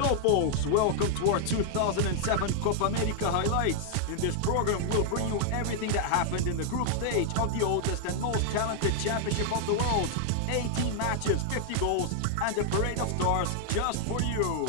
Hello folks, welcome to our 2007 Copa America highlights. In this program we'll bring you everything that happened in the group stage of the oldest and most talented championship of the world. 18 matches, 50 goals, and a parade of stars just for you.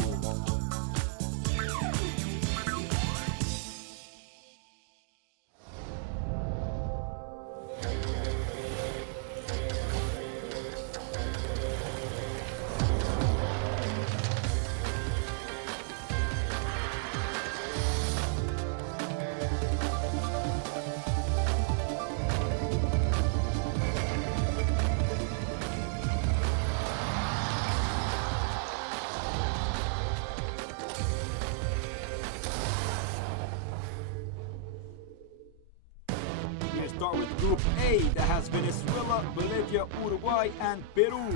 Start with Group A that has Venezuela, Bolivia, Uruguay, and Peru.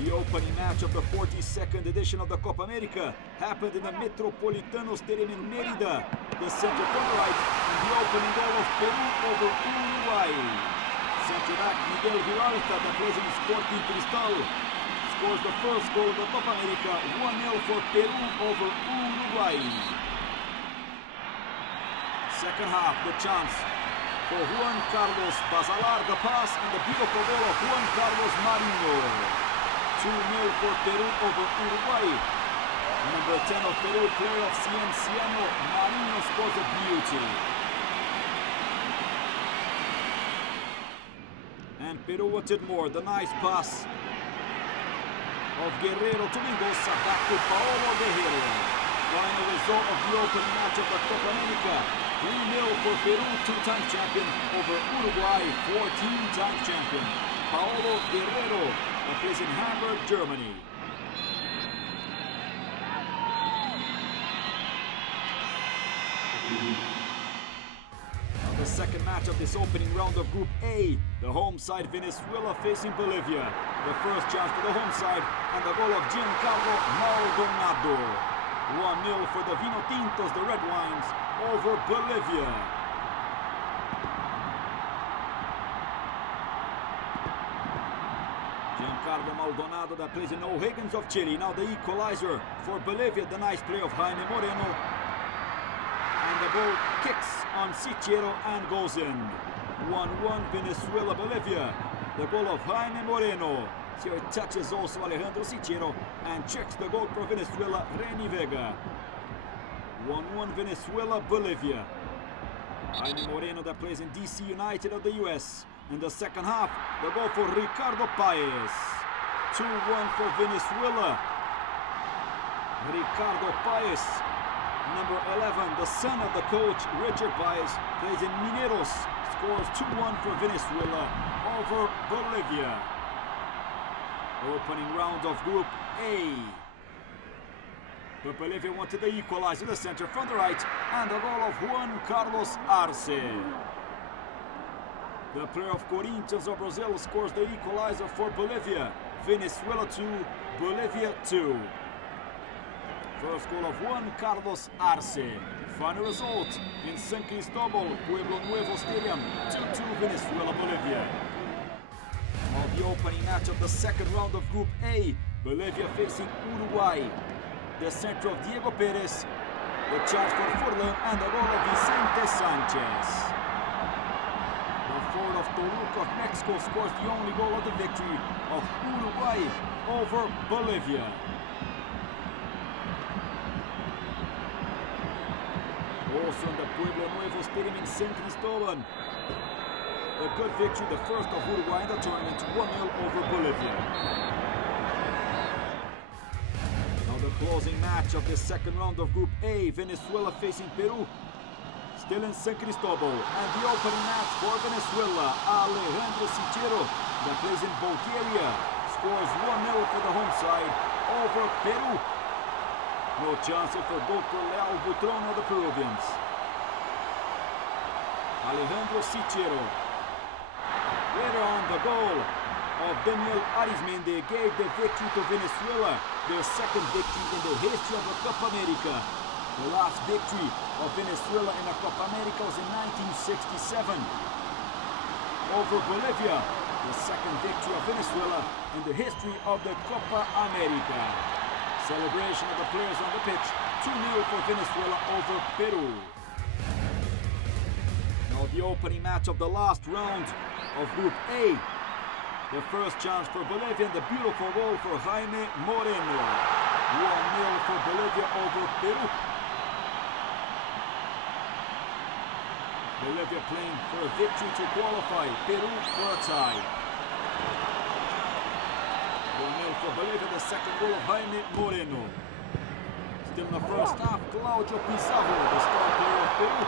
The opening match of the 42nd edition of the Copa America happened in the Metropolitano Stadium in Mérida. The center from right, and the opening goal of Peru over Uruguay. Center back Miguel Villalta, that plays in Sporting Cristal, scores the first goal of the Copa America, 1-0 for Peru over Uruguay. Second half, the chance for Juan Carlos Basalar, the pass, and the beautiful goal of Juan Carlos Marino. 2-0 for Peru over Uruguay. Number 10 of Peru, player of Cienciano, Marino scores a beauty. And Peru wanted more, the nice pass of Guerrero to Mendoza, back to Paolo Guerrero. Final result of the opening match of the Copa America, 3-0 for Peru, 2-time champion, over Uruguay, 14-time champion. Paolo Guerrero, that plays in Hamburg, Germany. The second match of this opening round of Group A, the home side Venezuela facing Bolivia. The first chance for the home side, and the goal of Giancarlo Maldonado. 1-0 for the Vino Tintos, the Red Wines, over Bolivia. Giancarlo Maldonado, that plays in O'Higgins of Chile. Now the equalizer for Bolivia, the nice play of Jaime Moreno. And the ball kicks on Sichero and goes in. 1-1 Venezuela-Bolivia. The goal of Jaime Moreno. So it touches also Alejandro Sichero and checks the goal for Venezuela, Reni Vega. 1-1 Venezuela-Bolivia. Jaime Moreno, that plays in DC United of the US. In the second half, the goal for Ricardo Paez. 2-1 for Venezuela. Ricardo Paez, number 11, the son of the coach, Richard Paez, plays in Mineros, scores 2-1 for Venezuela over Bolivia. Opening round of Group A. But Bolivia wanted the equalizer, the center from the right, and the goal of Juan Carlos Arce. The player of Corinthians of Brazil scores the equalizer for Bolivia. Venezuela 2, Bolivia 2. First goal of Juan Carlos Arce. Final result in San Cristobal, Pueblo Nuevo Stadium, 2-2 Venezuela-Bolivia. Of the opening match of the second round of Group A, Bolivia facing Uruguay. The center of Diego Perez, the charge for Furlan, and the goal of Vicente Sanchez. The forward of Toluca of Mexico scores the only goal of the victory of Uruguay over Bolivia. Also in the Pueblo Nuevo Stadium in San Cristobal. A good victory, the first of Uruguay in the tournament, 1-0 over Bolivia. Now the closing match of the second round of Group A, Venezuela facing Peru, still in San Cristobal. And the opening match for Venezuela, Alejandro Sichero, that plays in Bulgaria, scores 1-0 for the home side over Peru. No chances for goal for Leal Butron of the Peruvians. Alejandro Sichero. Later on, the goal of Daniel Arizmendi gave the victory to Venezuela, their second victory in the history of the Copa America. The last victory of Venezuela in the Copa America was in 1967 over Bolivia, the second victory of Venezuela in the history of the Copa America. Celebration of the players on the pitch. 2-0 for Venezuela over Peru. Now the opening match of the last round of Group A. The first chance for Bolivia and the beautiful goal for Jaime Moreno. 1-0 for Bolivia over Peru. Bolivia playing for a victory to qualify. Peru for a tie. 1-0 for Bolivia, the second goal of Jaime Moreno. Still in the first half, Claudio Pizarro, the star player of Peru,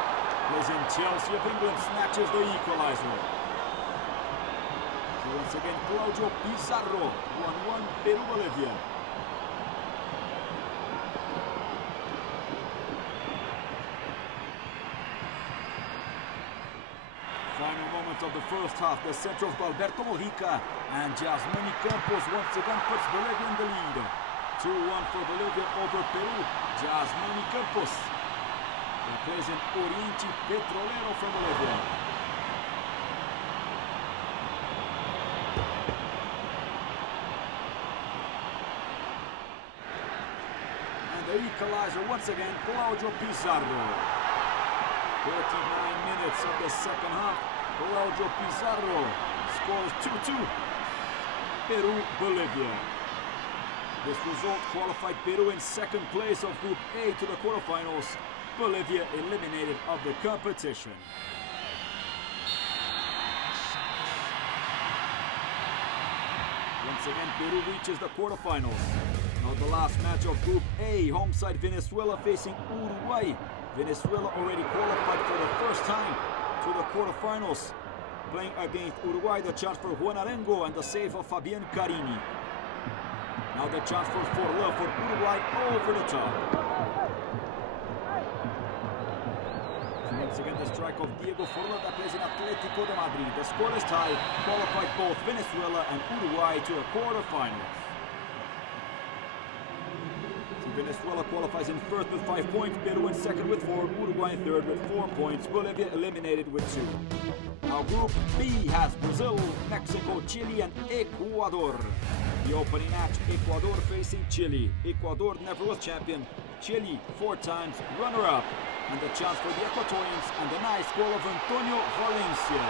plays in Chelsea of England, snatches the equalizer. So once again, Claudio Pizarro, 1-1 Peru-Bolivia. Final moments of the first half, the center of Alberto Mojica and Jasmine Campos once again puts Bolivia in the lead. 2-1 for Bolivia over Peru. Jasmine Campos. He plays in Oriente Petrolero for Bolivia. And the equalizer once again, Claudio Pizarro. 39 minutes of the second half. Claudio Pizarro scores 2-2. Peru-Bolivia. This result qualified Peru in second place of Group A to the quarterfinals. Bolivia eliminated of the competition. Once again, Peru reaches the quarterfinals. Now the last match of Group A, home side Venezuela facing Uruguay. Venezuela already qualified for the first time to the quarterfinals. Playing against Uruguay, the chance for Juan Arengo and the save of Fabian Carini. Now the chance for Forlán for Uruguay over the top. And once again, the strike of Diego Forlán that plays in Atlético de Madrid. The scoreless tie qualified both Venezuela and Uruguay to the quarterfinals. Venezuela qualifies in first with 5 points, Peru in second with 4, Uruguay in third with 4 points, Bolivia eliminated with 2. Now Group B has Brazil, Mexico, Chile and Ecuador. The opening match, Ecuador facing Chile. Ecuador never was champion, Chile 4 times runner-up. And the chance for the Ecuadorians and the nice goal of Antonio Valencia.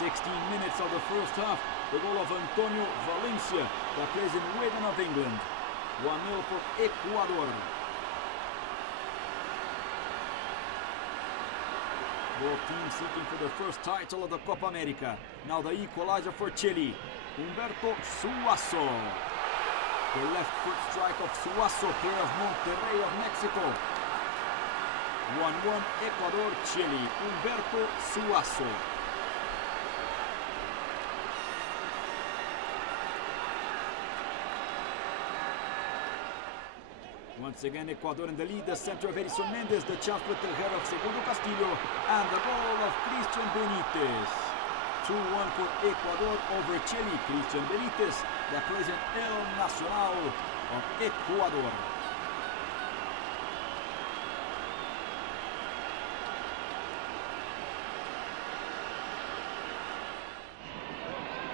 16 minutes of the first half, the goal of Antonio Valencia that plays in Wigan of England. 1-0 for Ecuador. Both teams seeking for their first title of the Copa America. Now the equalizer for Chile, Humberto Suazo. The left foot strike of Suazo, player of Monterrey of Mexico. 1-1 Ecuador, Chile, Humberto Suazo. Once again, Ecuador in the lead, the center of Edison Mendes, the chance with the head of Segundo Castillo, and the goal of Christian Benitez. 2-1 for Ecuador over Chile. Christian Benitez, that plays in El Nacional of Ecuador.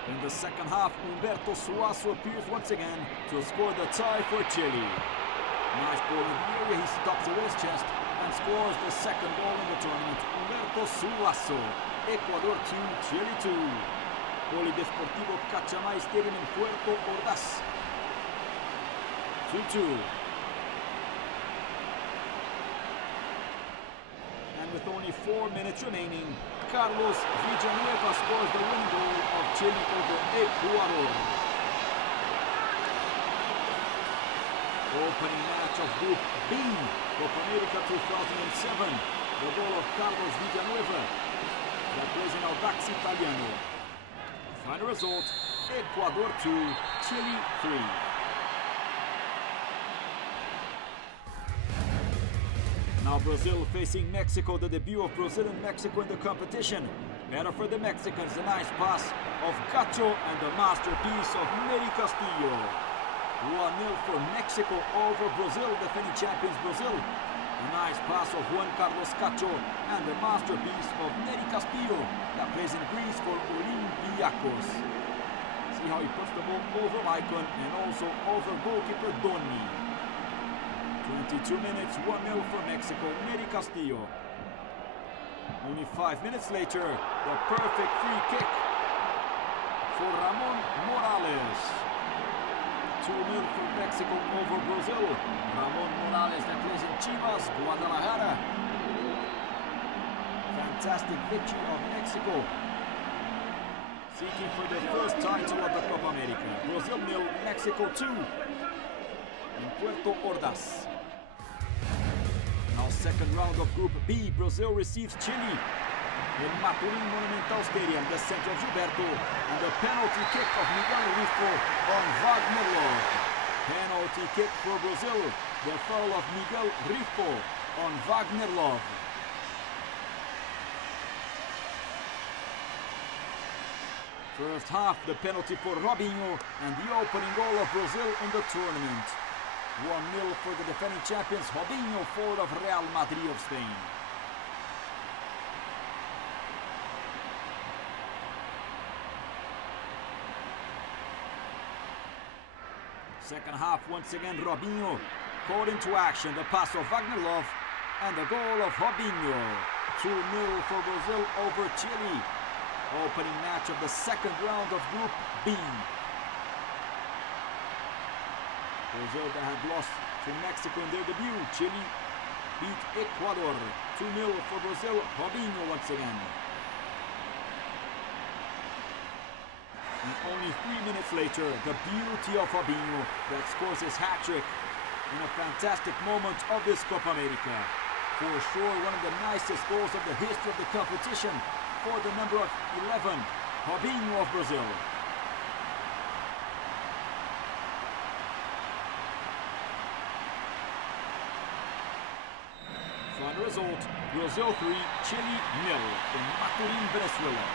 In the second half, Humberto Suazo appears once again to score the tie for Chile. Nice ball in the area, he stops it with his chest and scores the second goal in the tournament. Humberto Suazo, Ecuador 2, Chile 2. Polideportivo Cachamay Stadium in Puerto Ordaz. 2-2. And with only 4 minutes remaining, Carlos Villanueva scores the winning goal of Chile over Ecuador. Opening match of Group B, Copa America 2007. The goal of Carlos Villanueva that plays in Audax Italiano. Final result, Ecuador 2, Chile 3. Now Brazil facing Mexico, the debut of Brazil and Mexico in the competition. Better for the Mexicans, a nice pass of Cacho and the masterpiece of Neri Castillo. 1-0 for Mexico over Brazil, defending champions Brazil. A nice pass of Juan Carlos Cacho and the masterpiece of Neri Castillo that plays in Greece for Olympiacos. See how he puts the ball over Maicon and also over goalkeeper Doni. 22 minutes, 1-0 for Mexico, Neri Castillo. Only 5 minutes later, the perfect free kick for Ramon Morales. 2-0 for Mexico over Brazil. Ramon Morales that plays in Chivas, Guadalajara. Fantastic victory of Mexico, seeking for their first title of the Copa America. Brazil 0, Mexico 2 in Puerto Ordaz. Now second round of Group B, Brazil receives Chile in Maturin Monumental Stadium, the center of Gilberto, and the penalty kick of Miguel Rifo on Wagnerlov. Penalty kick for Brazil, the foul of Miguel Rifo on Wagnerlov. First half, the penalty for Robinho and the opening goal of Brazil in the tournament. 1-0 for the defending champions, Robinho, forward of Real Madrid of Spain. Second half, once again, Robinho called into action. The pass of Wagnerlov and the goal of Robinho. 2-0 for Brazil over Chile. Opening match of the second round of Group B. Brazil that had lost to Mexico in their debut. Chile beat Ecuador. 2-0 for Brazil. Robinho once again. And only 3 minutes later, the beauty of Robinho that scores his hat-trick in a fantastic moment of this Copa America. For sure, one of the nicest goals of the history of the competition for the number of 11, Robinho of Brazil. Final result, Brazil 3, Chile 0 in Maturin, Venezuela.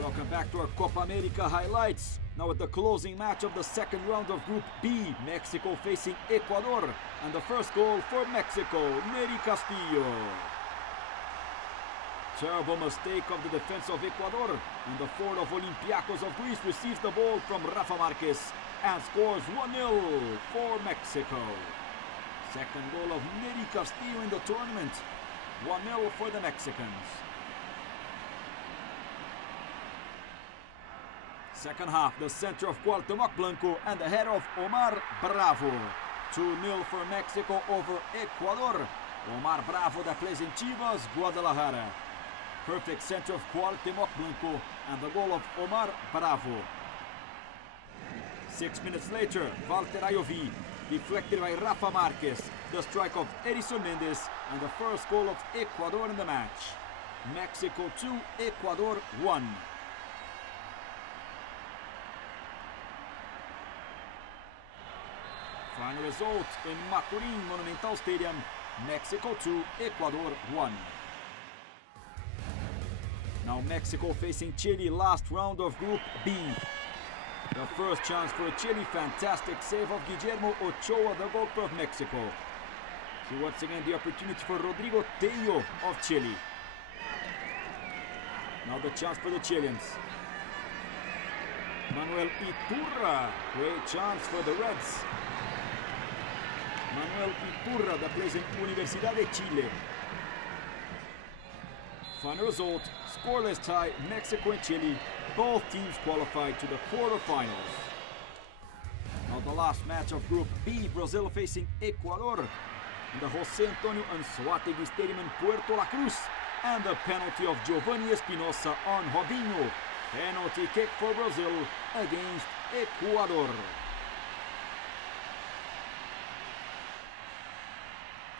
Welcome back to our Copa America highlights. Now at the closing match of the second round of Group B, Mexico facing Ecuador. And the first goal for Mexico, Neri Castillo. Terrible mistake of the defense of Ecuador. And the forward of Olympiacos of Greece receives the ball from Rafa Marquez and scores 1-0 for Mexico. Second goal of Neri Castillo in the tournament. 1-0 for the Mexicans. Second half, the center of Cuauhtemoc Blanco and the header of Omar Bravo. 2-0 for Mexico over Ecuador. Omar Bravo that plays in Chivas, Guadalajara. Perfect center of Cuauhtemoc Blanco and the goal of Omar Bravo. 6 minutes later, Walter Ayoví, deflected by Rafa Marquez. The strike of Edison Mendez and the first goal of Ecuador in the match. Mexico 2, Ecuador 1. Final result in Maturin Monumental Stadium, Mexico 2, Ecuador 1. Now Mexico facing Chile, last round of Group B. The first chance for Chile, fantastic save of Guillermo Ochoa, the goalkeeper of Mexico. See once again the opportunity for Rodrigo Tello of Chile. Now the chance for the Chileans. Manuel Iturra, great chance for the Reds. Manuel Iturra that plays in Universidad de Chile. Final result, scoreless tie, Mexico and Chile. Both teams qualified to the quarterfinals. Now the last match of Group B, Brazil facing Ecuador in the José Antonio Anzoátegui Stadium in Puerto La Cruz. And the penalty of Giovanni Espinosa on Robinho. Penalty kick for Brazil against Ecuador.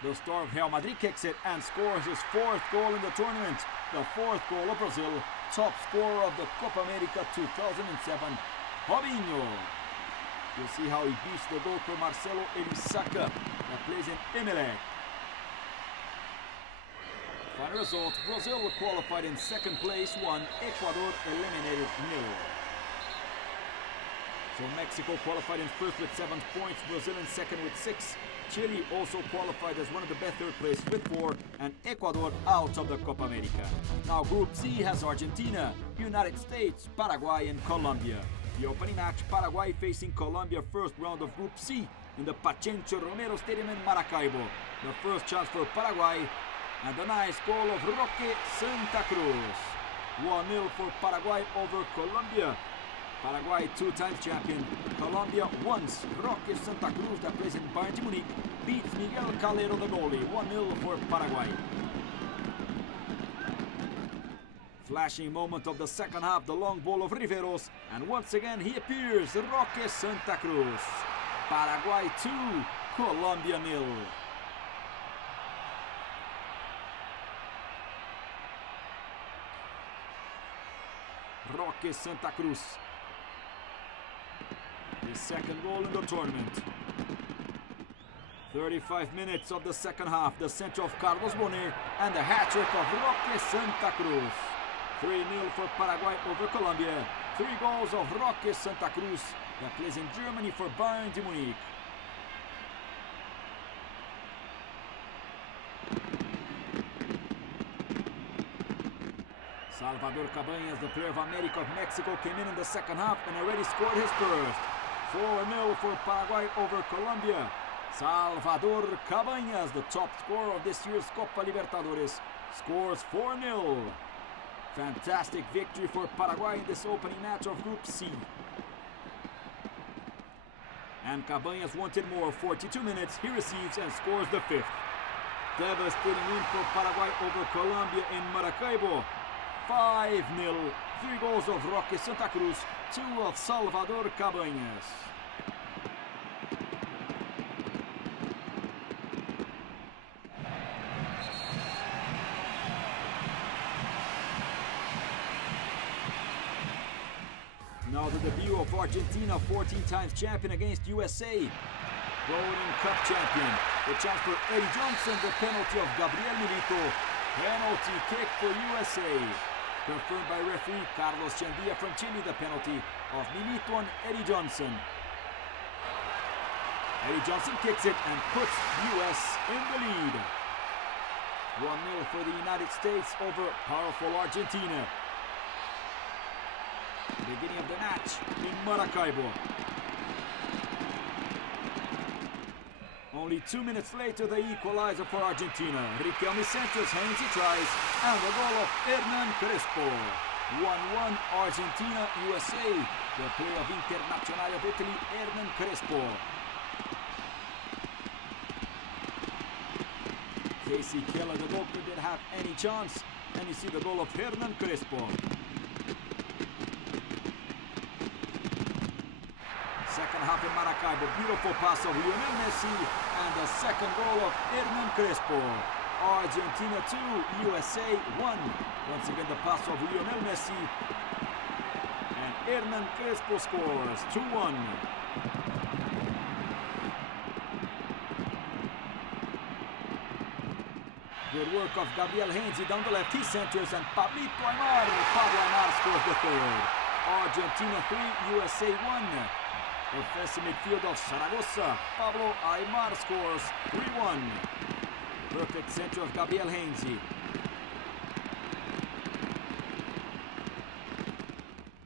The star of Real Madrid kicks it and scores his fourth goal in the tournament. The fourth goal of Brazil, top scorer of the Copa America 2007, Robinho. You'll see how he beats the goal for Marcelo Elisaka that plays in Emelec. Final result, Brazil qualified in second place, 1. Ecuador eliminated 0. So Mexico qualified in first with 7 points, Brazil in second with 6. Chile also qualified as one of the best third place with 4, and Ecuador out of the Copa America. Now Group C has Argentina, United States, Paraguay and Colombia. The opening match, Paraguay facing Colombia, first round of Group C in the Pacencio Romero Stadium in Maracaibo. The first chance for Paraguay, and a nice goal of Roque Santa Cruz. 1-0 for Paraguay over Colombia. Paraguay 2-time champion, Colombia once. Roque Santa Cruz that plays in Bayern de Munich beats Miguel Calero the goalie. 1-0 for Paraguay. Flashing moment of the second half, the long ball of Riveros, and once again he appears, Roque Santa Cruz. Paraguay 2, Colombia 0. Roque Santa Cruz. His second goal in the tournament. 35 minutes of the second half, the center of Carlos Bonet and the hat-trick of Roque Santa Cruz. 3-0 for Paraguay over Colombia. 3 goals of Roque Santa Cruz that plays in Germany for Bayern de Munich. Salvador Cabañas, the player of America of Mexico, came in the second half and already scored his first. 4-0 for Paraguay over Colombia. Salvador Cabañas, the top scorer of this year's Copa Libertadores, scores 4-0. Fantastic victory for Paraguay in this opening match of Group C. And Cabañas wanted more. 42 minutes, he receives and scores the 5th. Devastating win for Paraguay over Colombia in Maracaibo. 5-0. 3 goals of Roque Santa Cruz, 2 of Salvador Cabañas. Now the debut of Argentina, 14 times champion against USA. Golden Cup champion. The chance for Eddie Johnson, the penalty of Gabriel Milito. Penalty kick for USA. Confirmed by referee Carlos Chandía from Chile, the penalty of Milito on Eddie Johnson. Eddie Johnson kicks it and puts US in the lead. 1-0 for the United States over powerful Argentina. Beginning of the match in Maracaibo. Only 2 minutes later, the equalizer for Argentina. Riquelme centers, Heinze tries, and the goal of Hernan Crespo. 1-1 Argentina, USA. The player of Internazionale of Italy, Hernan Crespo. Casey Keller, the goalkeeper, didn't have any chance. And you see the goal of Hernan Crespo. Second half in Maracaibo, beautiful pass of Lionel Messi and the second goal of Hernan Crespo. Argentina 2, USA 1. Once again the pass of Lionel Messi and Hernan Crespo scores 2-1. Good work of Gabriel Heinze down the left, he centers and Pablito Aimar. Pablo Aimar scores the 3rd. Argentina 3, USA 1. Offensive midfield of Zaragoza. Pablo Aimar scores 3-1. Perfect center of Gabriel Heinze.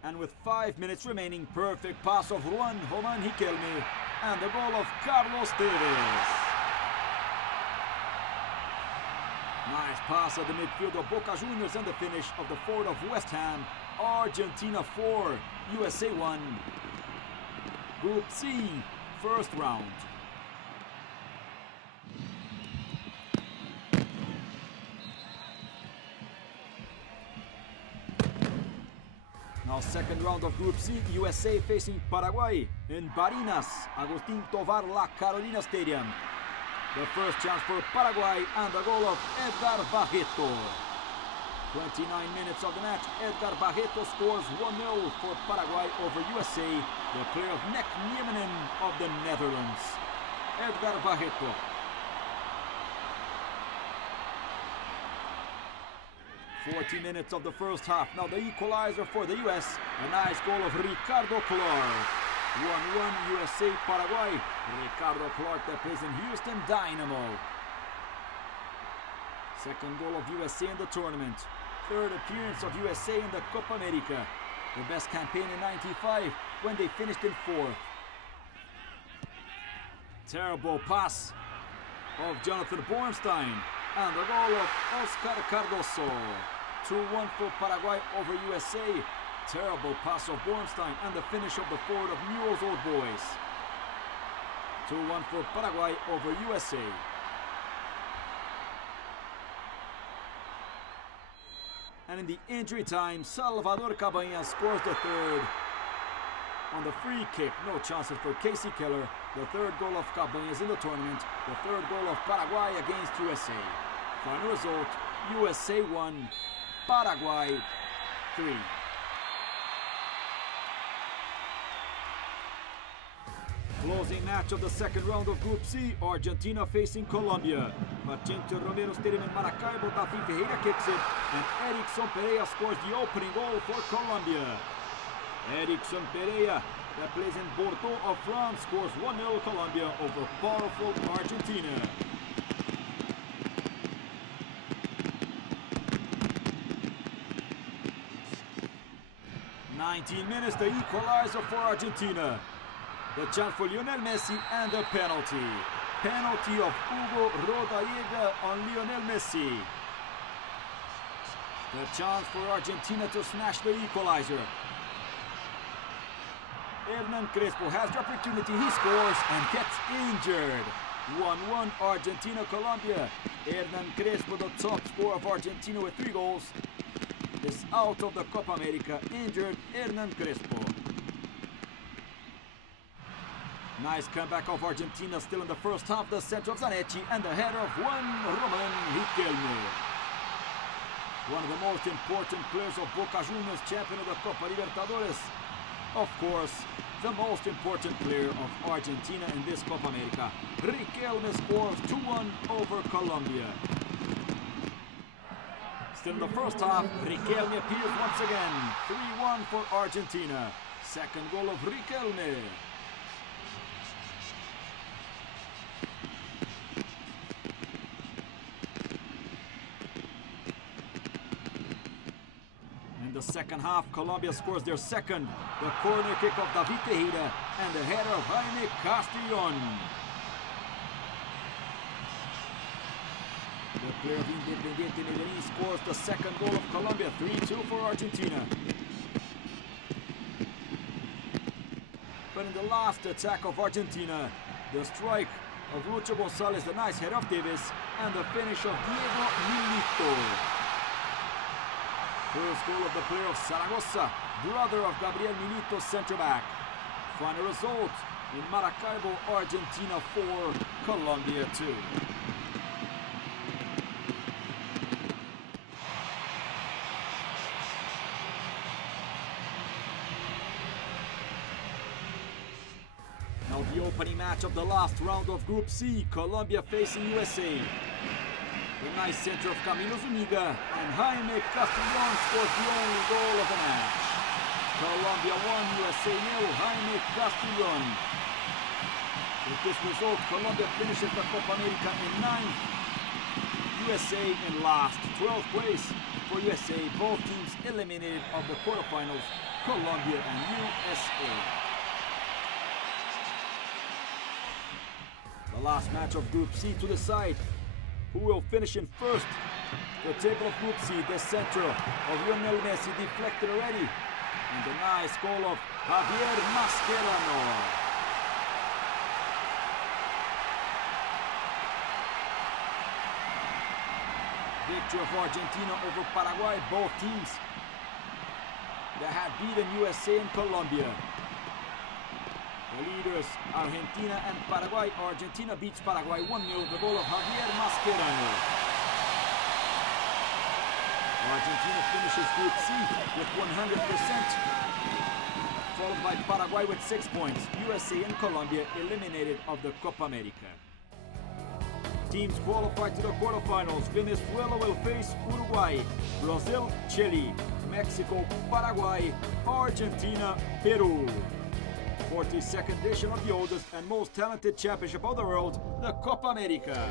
And with 5 minutes remaining, perfect pass of Juan Roman Riquelme and the goal of Carlos Tevez. Nice pass at the midfield of Boca Juniors and the finish of the forward of West Ham. Argentina 4, USA 1. Group C, first round. Now second round of Group C, USA facing Paraguay in Barinas, Agustín Tovar La Carolina Stadium. The first chance for Paraguay and the goal of Edgar Barreto. 29 minutes of the match, Edgar Barreto scores 1-0 for Paraguay over USA, the player of Nek Niemenen of the Netherlands. Edgar Barreto. "40 minutes of the first half. Now the equalizer for the US. A nice goal of Ricardo Clark. 1-1 USA Paraguay. Ricardo Clark that plays in Houston Dynamo. Second goal of USA in the tournament. Third appearance of USA in the Copa America. The best campaign in '95 when they finished in 4th. Terrible pass of Jonathan Bornstein and the goal of Oscar Cardoso. 2-1 for Paraguay over USA. Terrible pass of Bornstein and the finish of the forward of Newell's Old Boys. 2-1 for Paraguay over USA. And in the injury time, Salvador Cabañas scores the third. On the free kick, no chances for Casey Keller. The third goal of Cabañas in the tournament. The third goal of Paraguay against USA. Final result, USA 1, Paraguay 3. Closing match of the second round of Group C, Argentina facing Colombia. Machincho Romero Stadium in Maracaibo, David Ferreira kicks it, and Erickson Pereira scores the opening goal for Colombia. Erickson Pereira, that plays in Bordeaux of France, scores 1-0 Colombia over powerful Argentina. "19 minutes, the equalizer for Argentina. The chance for Lionel Messi and the penalty. Penalty of Hugo Rodallega on Lionel Messi. The chance for Argentina to smash the equalizer. Hernan Crespo has the opportunity, he scores and gets injured. 1-1 Argentina-Colombia. Hernan Crespo, the top scorer of Argentina with 3 goals, is out of the Copa America, injured Hernan Crespo. Nice comeback of Argentina still in the first half, the center of Zanetti and the header of Juan Roman Riquelme. One of the most important players of Boca Juniors, champion of the Copa Libertadores. Of course, the most important player of Argentina in this Copa America. Riquelme scores 2-1 over Colombia. Still in the first half, Riquelme appears once again. 3-1 for Argentina. Second goal of Riquelme. In the second half, Colombia scores their second. The corner kick of David Tejeda and the header of Jaime Castillon. The player of Independiente Medellin scores the second goal of Colombia, 3-2 for Argentina. But in the last attack of Argentina, the strike of Lucho Gonzalez, the nice head of Tevez, and the finish of Diego Milito. First goal of the player of Zaragoza, brother of Gabriel Milito, center back. Final result in Maracaibo, Argentina 4, Colombia 2. Now the opening match of the last round of Group C, Colombia facing USA. The nice center of Camilo Zuniga and Jaime Castillon scores the only goal of the match. Colombia 1, USA 0, Jaime Castillon. With this result, Colombia finishes the Copa America in 9th. USA in last, 12th place for USA. Both teams eliminated of the quarterfinals Colombia and USA. The last match of Group C to decide who will finish in first. The table of Group C, the center of Lionel Messi deflected already. And the nice goal of Javier Mascherano. Victory of Argentina over Paraguay, both teams that had beaten USA and Colombia. The leaders, Argentina and Paraguay. Argentina beats Paraguay 1-0, the goal of Javier Mascherano. Argentina finishes Group C with 100%, followed by Paraguay with 6 points. USA and Colombia eliminated of the Copa America. Teams qualified to the quarterfinals. Venezuela will face Uruguay, Brazil, Chile, Mexico, Paraguay, Argentina, Peru. 42nd edition of the oldest and most talented championship of the world, the Copa America.